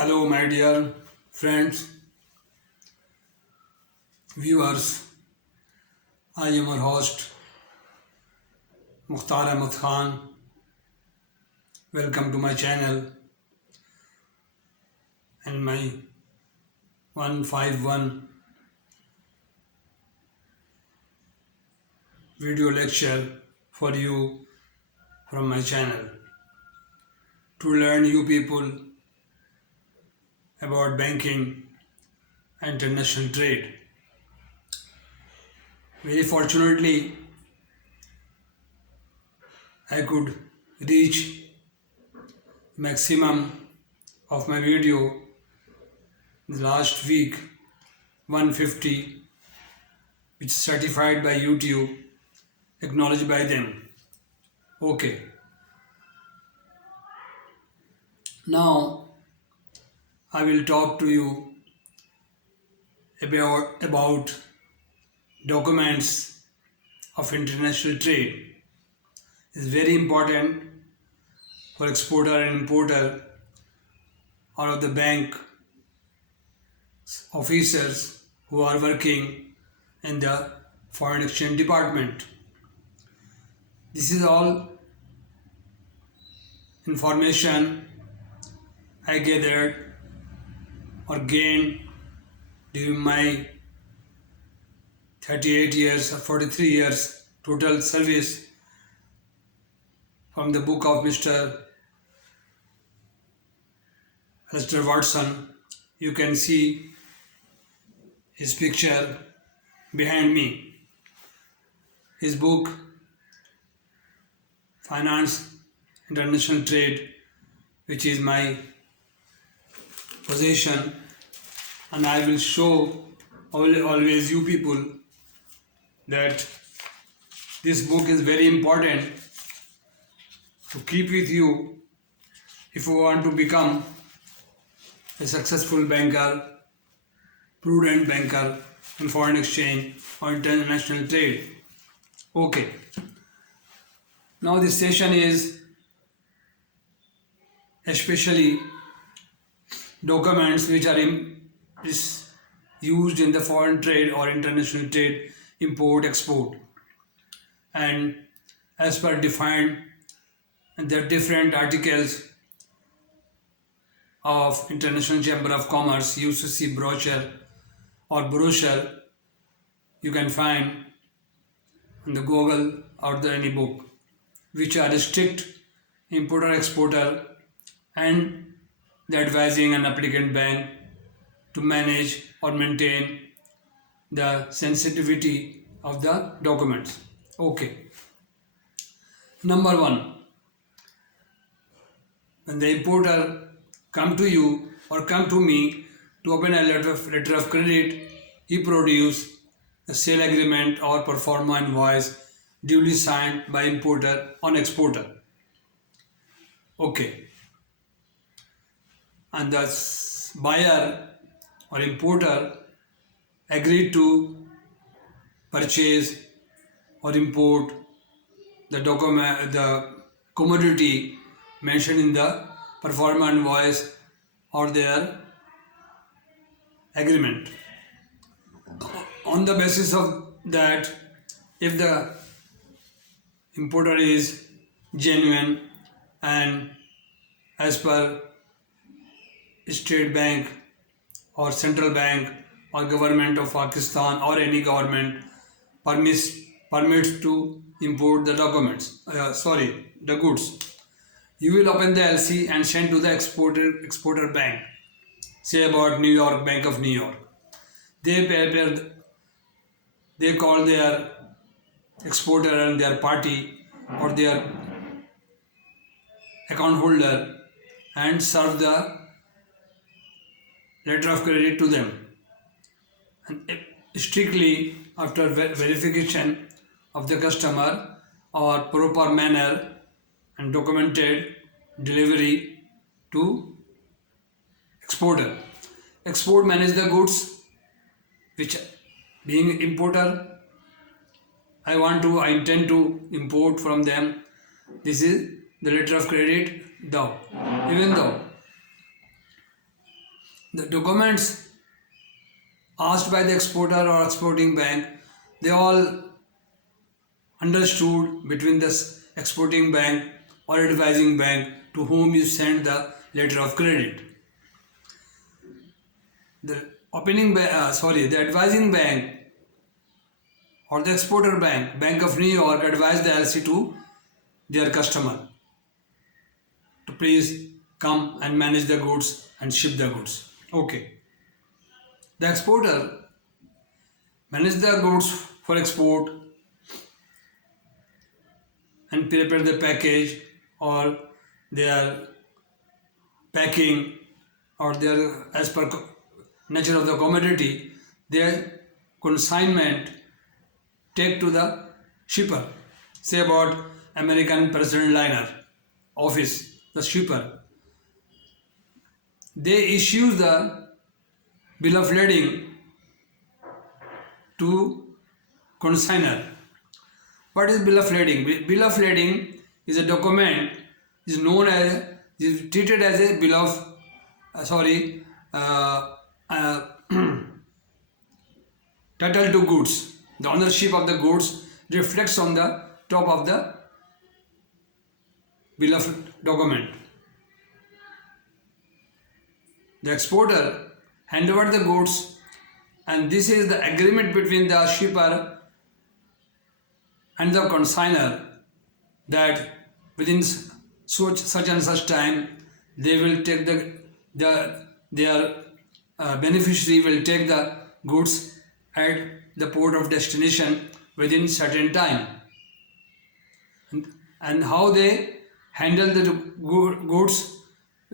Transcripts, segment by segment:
Hello, my dear friends, viewers. I am your host, Mukhtar Ahmed Khan. Welcome to my channel and my 151 video lecture for you from my channel to learn you people about banking and international trade. Very fortunately, I could reach maximum of my video last week, 150, which is certified by YouTube, acknowledged by them. Okay. Now I will talk to you about documents of international trade. It's very important for exporter and importer or of the bank officers who are working in the foreign exchange department. This is all information I gathered or gained during my 38 years or 43 years total service from the book of Mr.Alsdair Watson. You can see his picture behind me. His book, Finance, International Trade, which is my possession, and I will show always you people that this book is very important to keep with you if you want to become a successful banker, prudent banker in foreign exchange or international trade. Okay. Now this session is especially documents which are used in the foreign trade or international trade, import, export, and as per defined the different articles of International Chamber of Commerce, UCC brochure or brochure you can find in the Google or any book, which are strict importer exporter and the advising an applicant bank to manage or maintain the sensitivity of the documents. Okay. Number one, when the importer come to you or come to me to open a letter of credit, he produce a sale agreement or pro forma invoice duly signed by importer on exporter. Okay. And the buyer or importer agreed to purchase or import the commodity mentioned in the pro forma invoice or their agreement. On the basis of that, if the importer is genuine and as per State Bank or Central Bank or government of Pakistan or any government permits to import the the goods, you will open the LC and send to the exporter bank, say about New York, Bank of New York. They call their exporter and their party or their account holder and serve the letter of credit to them. And strictly after verification of the customer or proper manner and documented delivery to exporter. Export manage the goods, which being importer, I intend to import from them. This is the letter of credit, even though The documents asked by the exporter or exporting bank, they all understood between the exporting bank or advising bank to whom you send the letter of credit. The the advising bank or the exporter bank, Bank of New York, advised the LC to their customer to please come and manage the goods and ship the goods. Okay. The exporter managed the goods for export and prepare the package or their packing or their, as per nature of the commodity, their consignment take to the shipper. Say about American President Liner office, the shipper. They issue the bill of lading to consignor. What is bill of lading? Bill of lading is a document, is treated as a bill of title to goods. The ownership of the goods reflects on the top of the bill of document. The exporter hand over the goods, and this is the agreement between the shipper and the consignor that within such and such time they will take their beneficiary will take the goods at the port of destination within certain time, and how they handle the goods,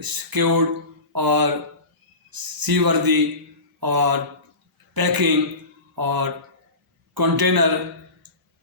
secured or seaworthy or packing or container,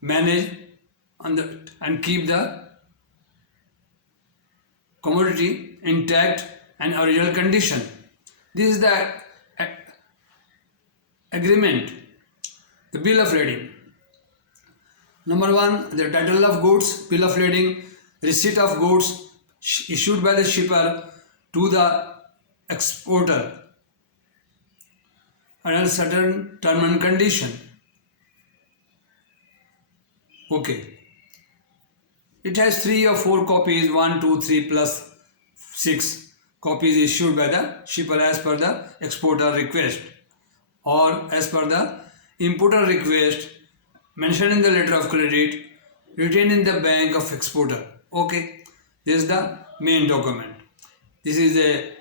manage and keep the commodity intact and original condition. This is the agreement, the bill of lading. Number 1, the title of goods, bill of lading, receipt of goods issued by the shipper to the exporter and a certain term and condition. Okay. It has 3 or 4 copies, 1, 2, 3 plus 6 copies issued by the shipper as per the exporter request or as per the importer request mentioned in the letter of credit retained in the bank of exporter. Okay, this is the main document. This is a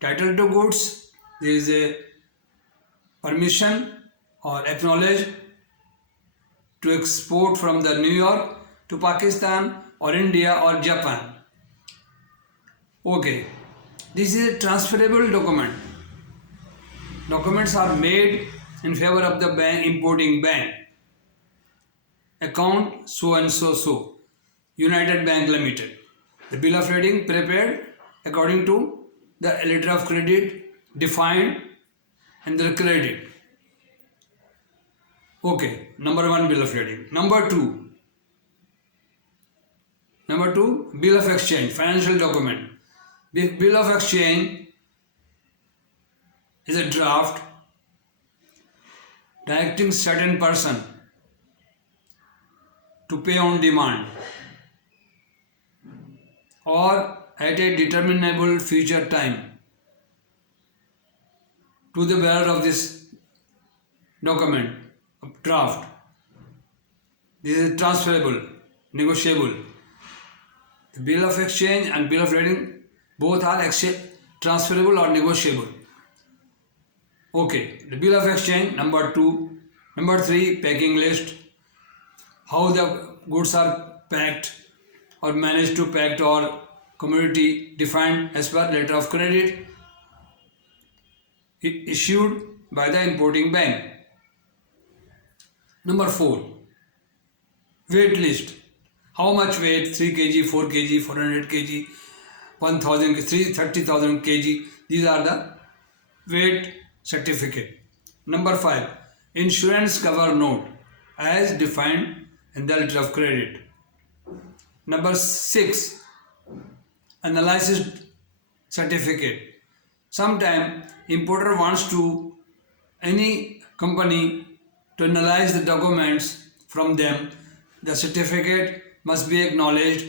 title to goods. This is a permission or acknowledge to export from the New York to Pakistan or India or Japan. Okay, this is a transferable document. Documents are made in favor of the bank, importing bank. Account so and so, United Bank Limited. The bill of lading prepared according to the letter of credit defined and the credit. Okay, number 1, bill of lading. Number 2, bill of exchange, financial document. Bill of exchange is a draft directing certain person to pay on demand or at a determinable future time to the bearer of this document, draft. This is transferable, negotiable. The bill of exchange and bill of lading both are transferable or negotiable. Okay, the bill of exchange, number 2. Number 3, packing list. How the goods are packed or managed to packed or commodity defined as per letter of credit issued by the importing bank. Number 4, weight list. How much weight? 3 kg, 4 kg, 400 kg, 1000, 30,000 kg. These are the weight certificate. Number 5, insurance cover note as defined in the letter of credit. Number 6, analysis certificate. Sometimes importer wants to any company to analyze the documents from them, the certificate must be acknowledged,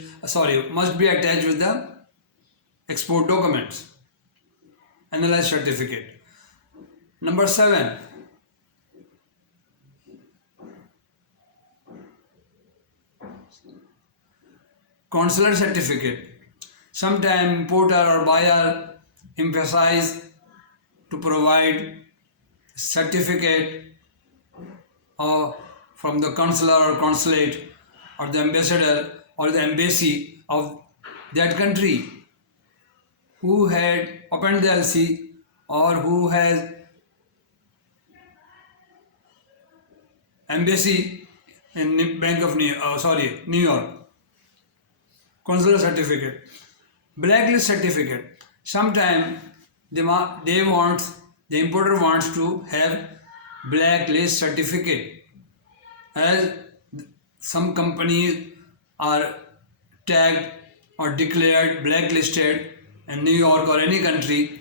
must be attached with the export documents, analyze certificate. Number 7, consular certificate. Sometimes importer or buyer emphasize to provide certificate from the consular or consulate or the ambassador or the embassy of that country who had opened the LC or who has embassy in New York. Consular certificate. Blacklist certificate. Sometimes the importer wants to have blacklist certificate, as some companies are tagged or declared blacklisted in New York or any country.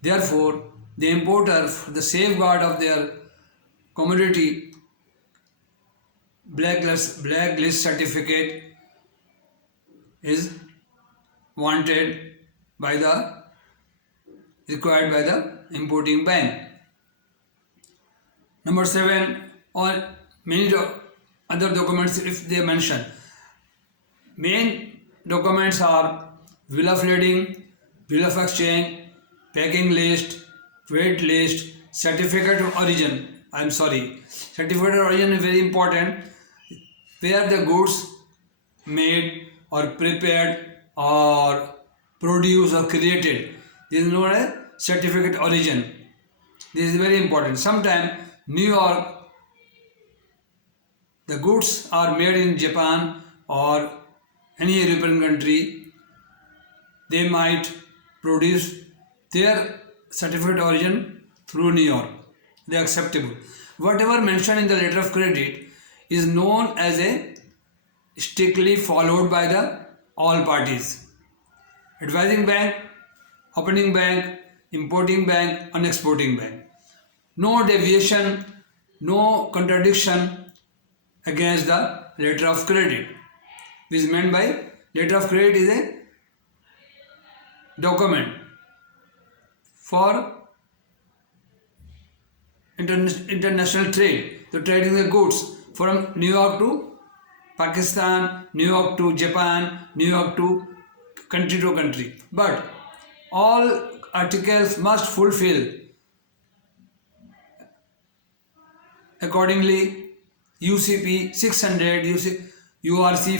Therefore, the importer, for the safeguard of their commodity, blacklist certificate is wanted by the required by the importing bank. Number 7, or many other documents if they mention. Main documents are bill of lading, bill of exchange, packing list, weight list, certificate of origin. Certificate of origin is very important, where the goods made or prepared or produced or created. This is known as certificate of origin. This is very important. Sometimes New York, the goods are made in Japan or any European country, they might produce their certificate of origin through New York. They are acceptable. Whatever mentioned in the letter of credit is known as a strictly followed by the all parties. Advising bank, opening bank, importing bank and exporting bank. No deviation, no contradiction against the letter of credit. This is meant by letter of credit is a document for international trade, the trading the goods from New York to Pakistan, New York to Japan, New York to country. But all articles must fulfill accordingly UCP 600, URC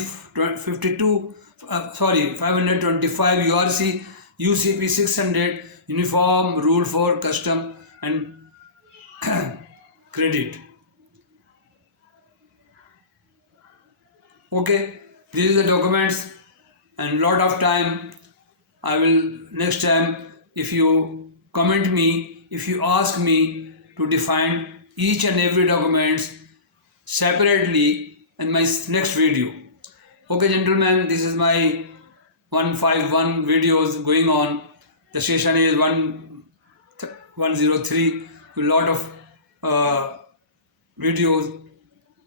525, URC UCP 600, Uniform Rule for Custom and Credit. Okay, these are the documents, and lot of time I will next time, if you comment me, if you ask me to define each and every documents separately in my next video. Okay gentlemen, this is my 151 videos going on. The session is 103. A lot of videos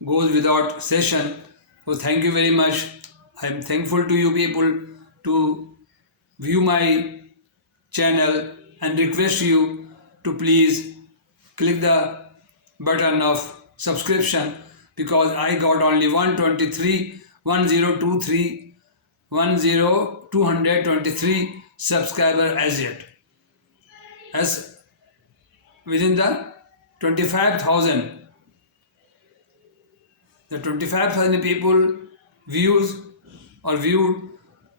goes without session. So thank you very much. I am thankful to you people to view my channel and request you to please click the button of subscription, because I got only 223 subscriber as yet. As within the 25,000, the 25,000 people viewed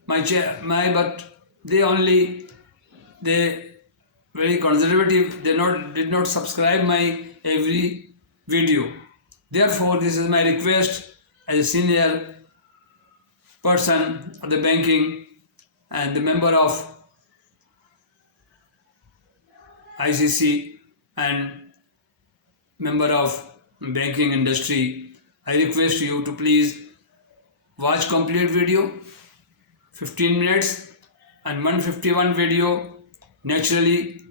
my but they very conservative, they did not subscribe my every video. Therefore, this is my request as a senior person of the banking and the member of ICC and member of banking industry. I request you to please watch complete video, 15 minutes and 151 video naturally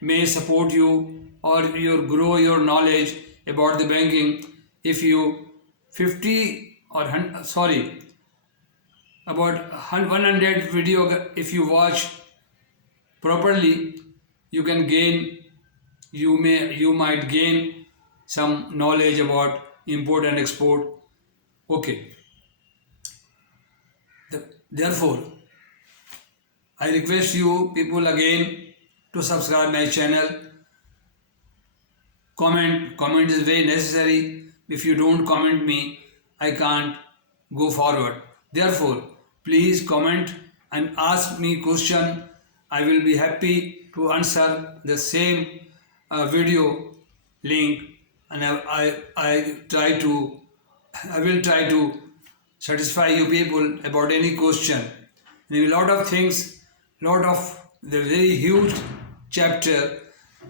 may support you or you grow your knowledge about the banking. If you 50 or sorry about 100 video, if you watch properly, you can gain, you might gain some knowledge about import and export. Okay. Therefore, I request you people again to subscribe my channel. Comment is very necessary. If you don't comment me, I can't go forward. Therefore, please comment and ask me question. I will be happy to answer the same video link, and I will try to satisfy you people about any question. There are a lot of things, lot of the very huge chapter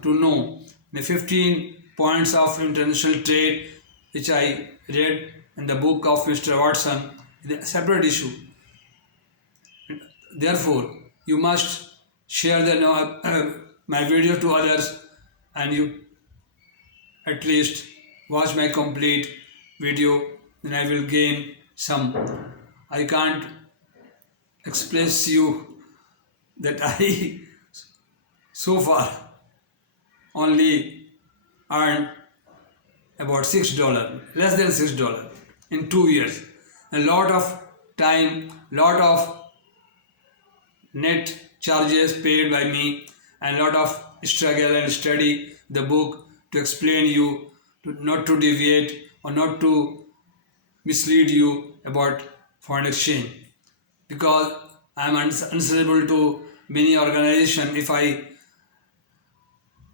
to know. The 15 points of international trade, which I read in the book of Mr. Watson, is a separate issue. Therefore, you must share my video to others, and you at least watch my complete video, then I will gain some. I can't express you that I so far only earned about $6, less than $6 in 2 years. A lot of time, lot of net charges paid by me, and lot of struggle and study the book to explain you, not to deviate or not to mislead you about foreign exchange, because I am answerable to many organizations if I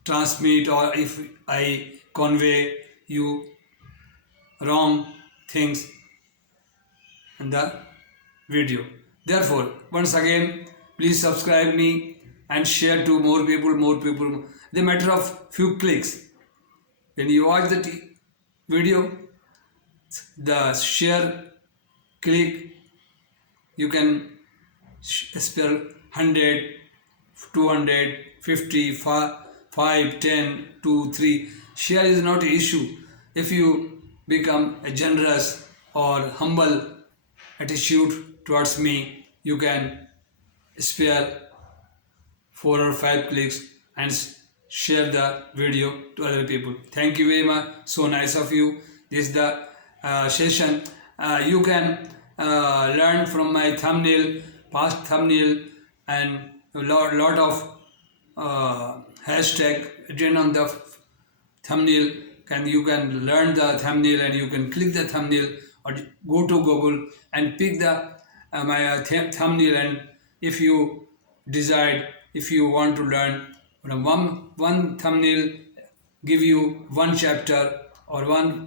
transmit or if I convey you wrong things in the video. Therefore, once again, please subscribe me and share to more people. The matter of few clicks. When you watch the video, the share click, you can spell 100, 200, 50, 5, 10, 2, 3. Share is not an issue. If you become a generous or humble attitude towards me, you can spare 4 or 5 clicks and share the video to other people. Thank you very much. So nice of you. This is the session. You can learn from my thumbnail, past thumbnail, and a lot of hashtag written on the thumbnail. You can learn the thumbnail, and you can click the thumbnail or go to Google and pick the my thumbnail, and if you decide, if you want to learn one thumbnail give you one chapter or one